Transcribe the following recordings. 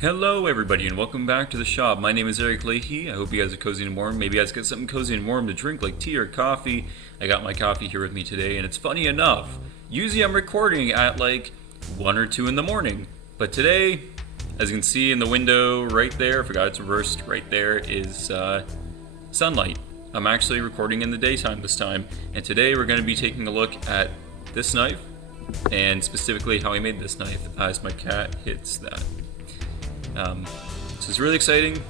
Hello everybody and welcome back to the shop. My name is Eric Leahy. I hope you guys are cozy and warm. Maybe you guys got something cozy and warm to drink like tea or coffee. I got my coffee here with me today and it's funny enough. Usually I'm recording at like 1 or 2 in the morning. But today, as you can see in the window right there, I forgot it's reversed, right there is sunlight. I'm actually recording in the daytime this time. And today we're going to be taking a look at this knife and specifically how I made this knife as my cat hits that. This is really exciting.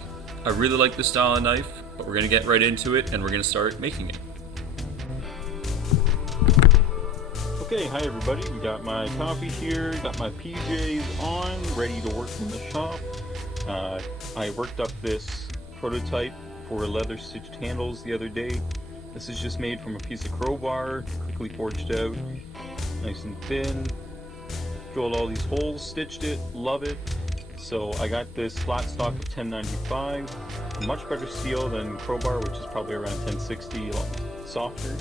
I really like this style of knife, but we're going to get right into it and we're going to start making it. Okay, hi everybody. We got my coffee here, got my PJs on, ready to work in the shop. I worked up this prototype for leather stitched handles the other day. This is just made from a piece of crowbar, quickly forged out, nice and thin. Drilled all these holes, stitched it, love it. So I got this flat stock of 1095, a much better steel than crowbar, which is probably around 1060, softer.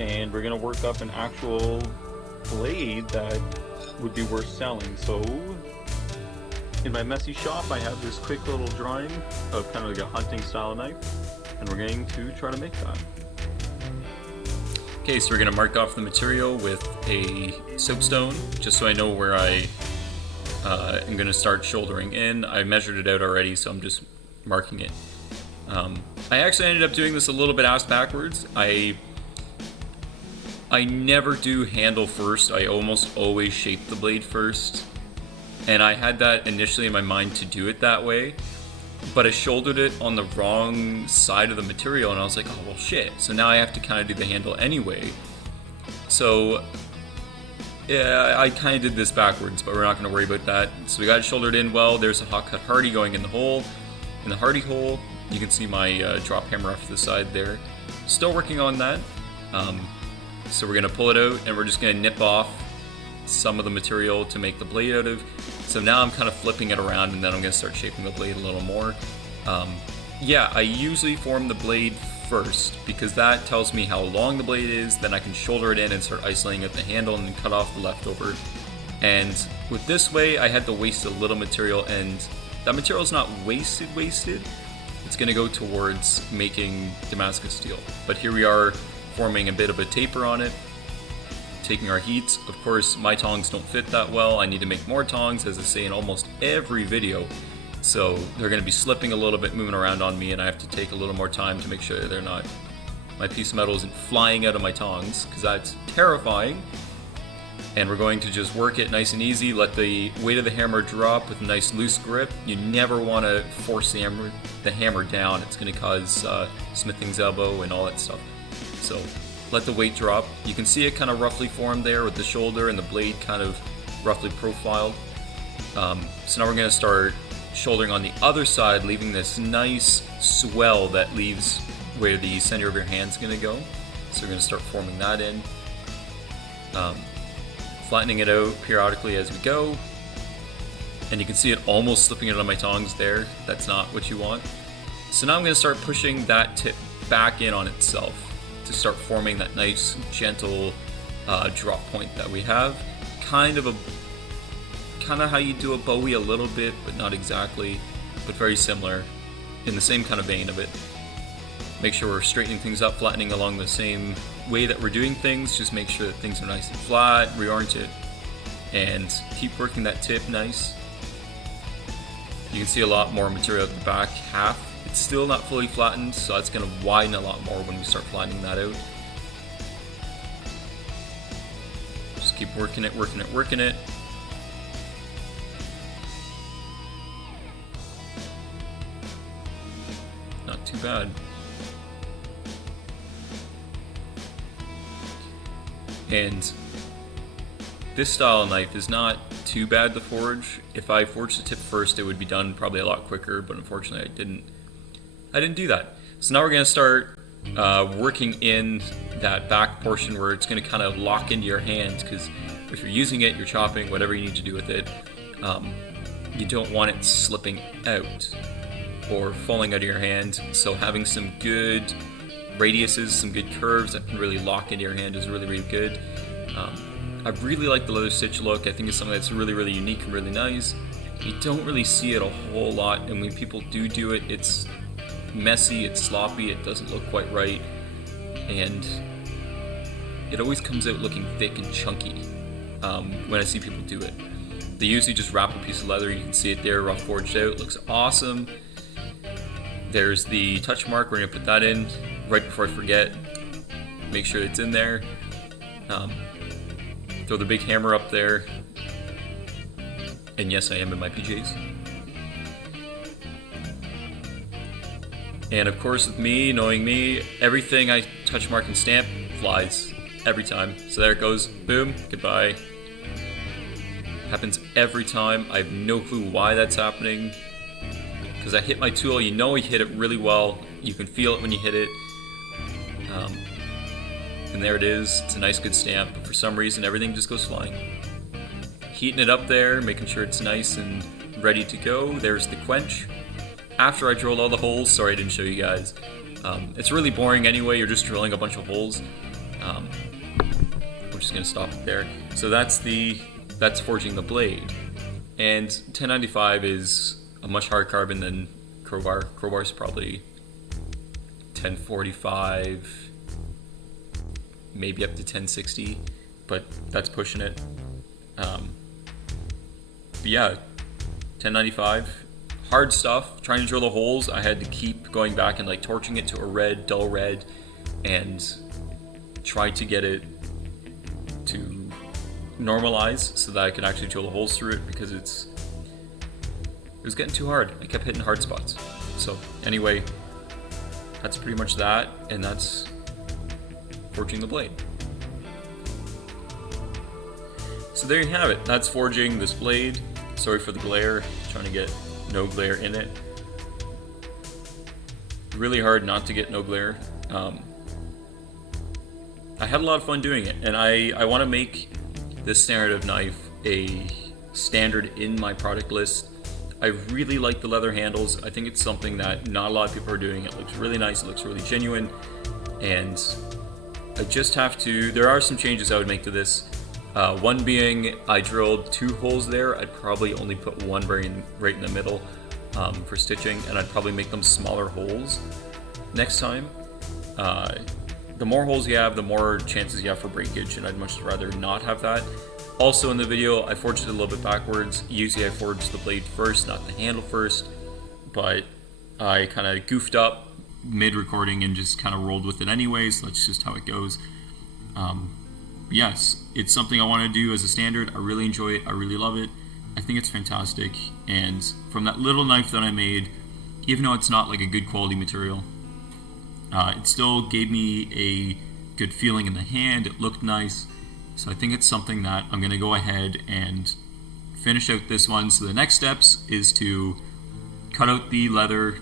And we're gonna work up an actual blade that would be worth selling. So in my messy shop, I have this quick little drawing of kind of like a hunting style knife, and we're going to try to make that. Okay, so we're gonna mark off the material with a soapstone, just so I know where I'm going to start shouldering in. I measured it out already, so I'm just marking it. I actually ended up doing this a little bit ass backwards. I never do handle first. I almost always shape the blade first. And I had that initially in my mind to do it that way, but I shouldered it on the wrong side of the material and I was like, oh well shit. So now I have to kind of do the handle anyway. So yeah, I kind of did this backwards, but we're not going to worry about that. So we got it shouldered in well. There's a hot cut hardy going in the hole. In the hardy hole, you can see my drop hammer off to the side there. Still working on that. So we're going to pull it out and we're just going to nip off some of the material to make the blade out of. So now I'm kind of flipping it around and then I'm going to start shaping the blade a little more. Yeah, I usually form the blade first because that tells me how long the blade is, then I can shoulder it in and start isolating at the handle and then cut off the leftover. And with this way I had to waste a little material, and that material is not wasted. It's going to go towards making Damascus steel. But here we are forming a bit of a taper on it, taking our heats. Of course my tongs don't fit that well. I need to make more tongs, as I say in almost every video. So they're going to be slipping a little bit, moving around on me, and I have to take a little more time to make sure they're not, my piece of metal isn't flying out of my tongs, because that's terrifying. And we're going to just work it nice and easy, let the weight of the hammer drop with a nice loose grip. You never want to force the hammer down. It's going to cause smithing's elbow and all that stuff. So let the weight drop. You can see it kind of roughly formed there with the shoulder and the blade kind of roughly profiled. So now we're going to start shouldering on the other side, leaving this nice swell that leaves where the center of your hand's going to go. So we're going to start forming that in, flattening it out periodically as we go. And you can see it almost slipping out of my tongs there. That's not what you want. So now I'm going to start pushing that tip back in on itself to start forming that nice gentle drop point that we have. Kind of how you do a Bowie a little bit, but not exactly, but very similar, in the same kind of vein of it. Make sure we're straightening things up, flattening along the same way that we're doing things. Just make sure that things are nice and flat, reorient it, and keep working that tip nice. You can see a lot more material at the back half. It's still not fully flattened, so it's going to widen a lot more when we start flattening that out. Just keep working it. Not too bad. And this style of knife is not too bad to forge. If I forged the tip first, it would be done probably a lot quicker, but unfortunately I didn't do that. So now we're going to start working in that back portion where it's going to kind of lock into your hands, because if you're using it, you're chopping, whatever you need to do with it, you don't want it slipping out or falling out of your hand. So having some good radiuses, some good curves that can really lock into your hand is really, really good. I really like the leather stitch look. I think it's something that's really, really unique and really nice. You don't really see it a whole lot, and when people do it, it's messy, it's sloppy, it doesn't look quite right, and it always comes out looking thick and chunky when I see people do it. They usually just wrap a piece of leather, you can see it there, rough forged out, looks awesome. There's the touch mark, we're going to put that in right before I forget. Make sure it's in there. Throw the big hammer up there. And yes, I am in my PJs. And of course with me, knowing me, everything I touch mark and stamp flies every time. So there it goes, boom, goodbye. Happens every time. I have no clue why that's happening. Because I hit my tool, you know you hit it really well. You can feel it when you hit it. And there it is. It's a nice good stamp. But for some reason, everything just goes flying. Heating it up there, making sure it's nice and ready to go. There's the quench. After I drilled all the holes, sorry I didn't show you guys. It's really boring anyway, you're just drilling a bunch of holes. We're just gonna stop it there. So that's forging the blade. And 1095 is a much higher carbon than crowbar. Crowbar is probably 1045, maybe up to 1060, but that's pushing it. But yeah, 1095, hard stuff. Trying to drill the holes, I had to keep going back and like torching it to a red, dull red, and try to get it to normalize so that I could actually drill the holes through it, because it was getting too hard. I kept hitting hard spots. So anyway, that's pretty much that, and that's forging the blade. So there you have it. That's forging this blade. Sorry for the glare, trying to get no glare in it. Really hard not to get no glare. I had a lot of fun doing it, and I want to make this narrative knife a standard in my product list. I really like the leather handles. I think it's something that not a lot of people are doing. It looks really nice, it looks really genuine, and I just have to, there are some changes I would make to this. One being, I drilled 2 holes there. I'd probably only put one right in the middle for stitching, and I'd probably make them smaller holes next time. The more holes you have, the more chances you have for breakage, and I'd much rather not have that. Also in the video, I forged it a little bit backwards. Usually I forge the blade first, not the handle first, but I kind of goofed up mid-recording and just kind of rolled with it anyways. So that's just how it goes. Yes, it's something I want to do as a standard. I really enjoy it. I really love it. I think it's fantastic. And from that little knife that I made, even though it's not like a good quality material, it still gave me a good feeling in the hand. It looked nice. So I think it's something that I'm going to go ahead and finish out this one. So the next steps is to cut out the leather,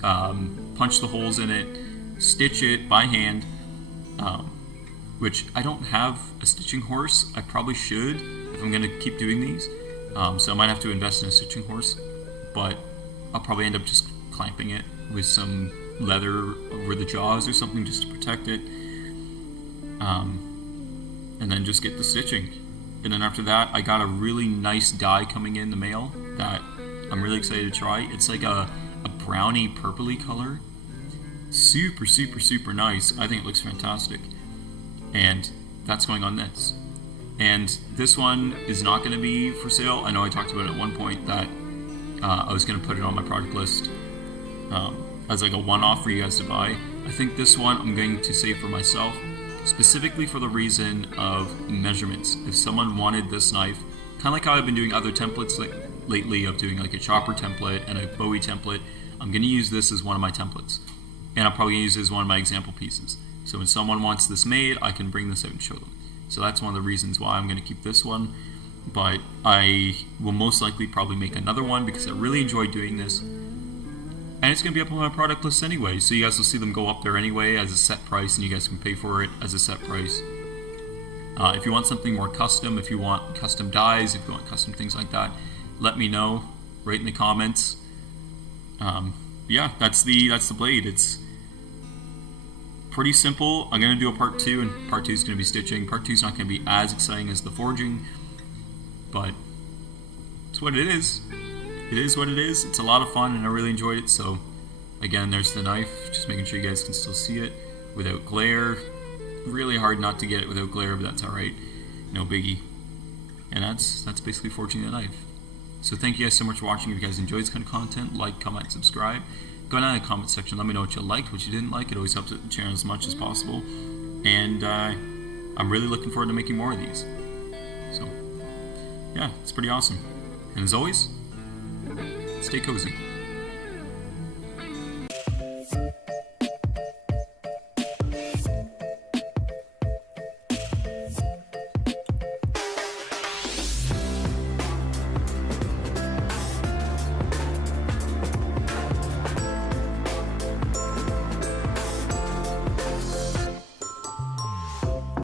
punch the holes in it, stitch it by hand, which I don't have a stitching horse. I probably should if I'm going to keep doing these. So I might have to invest in a stitching horse, but I'll probably end up just clamping it with some leather over the jaws or something just to protect it. And then just get the stitching. And then after that, I got a really nice dye coming in the mail that I'm really excited to try. It's like a browny purpley color. Super, super, super nice. I think it looks fantastic. And that's going on this. And this one is not going to be for sale. I know I talked about it at one point that I was going to put it on my product list as like a one-off for you guys to buy. I think this one I'm going to save for myself, specifically for the reason of measurements. If someone wanted this knife, kind of like how I've been doing other templates lately of doing like a chopper template and a Bowie template, I'm going to use this as one of my templates. And I'll probably use it as one of my example pieces. So when someone wants this made, I can bring this out and show them. So that's one of the reasons why I'm going to keep this one. But I will most likely probably make another one because I really enjoy doing this. And it's going to be up on my product list anyway, so you guys will see them go up there anyway as a set price, and you guys can pay for it as a set price. If you want something more custom, if you want custom dies, if you want custom things like that, let me know. Write in the comments. Yeah, that's the blade. It's pretty simple. I'm going to do a part 2, and part 2 is going to be stitching. Part 2 is not going to be as exciting as the forging, but what it is. It is what it is. It's a lot of fun, and I really enjoyed it. So, again, there's the knife. Just making sure you guys can still see it without glare. Really hard not to get it without glare, but that's all right. No biggie. And that's basically forging the knife. So thank you guys so much for watching. If you guys enjoyed this kind of content, like, comment, subscribe. Go down in the comment section. Let me know what you liked, what you didn't like. It always helps the channel as much as possible. And I'm really looking forward to making more of these. So, yeah, it's pretty awesome. And as always, stay cozy.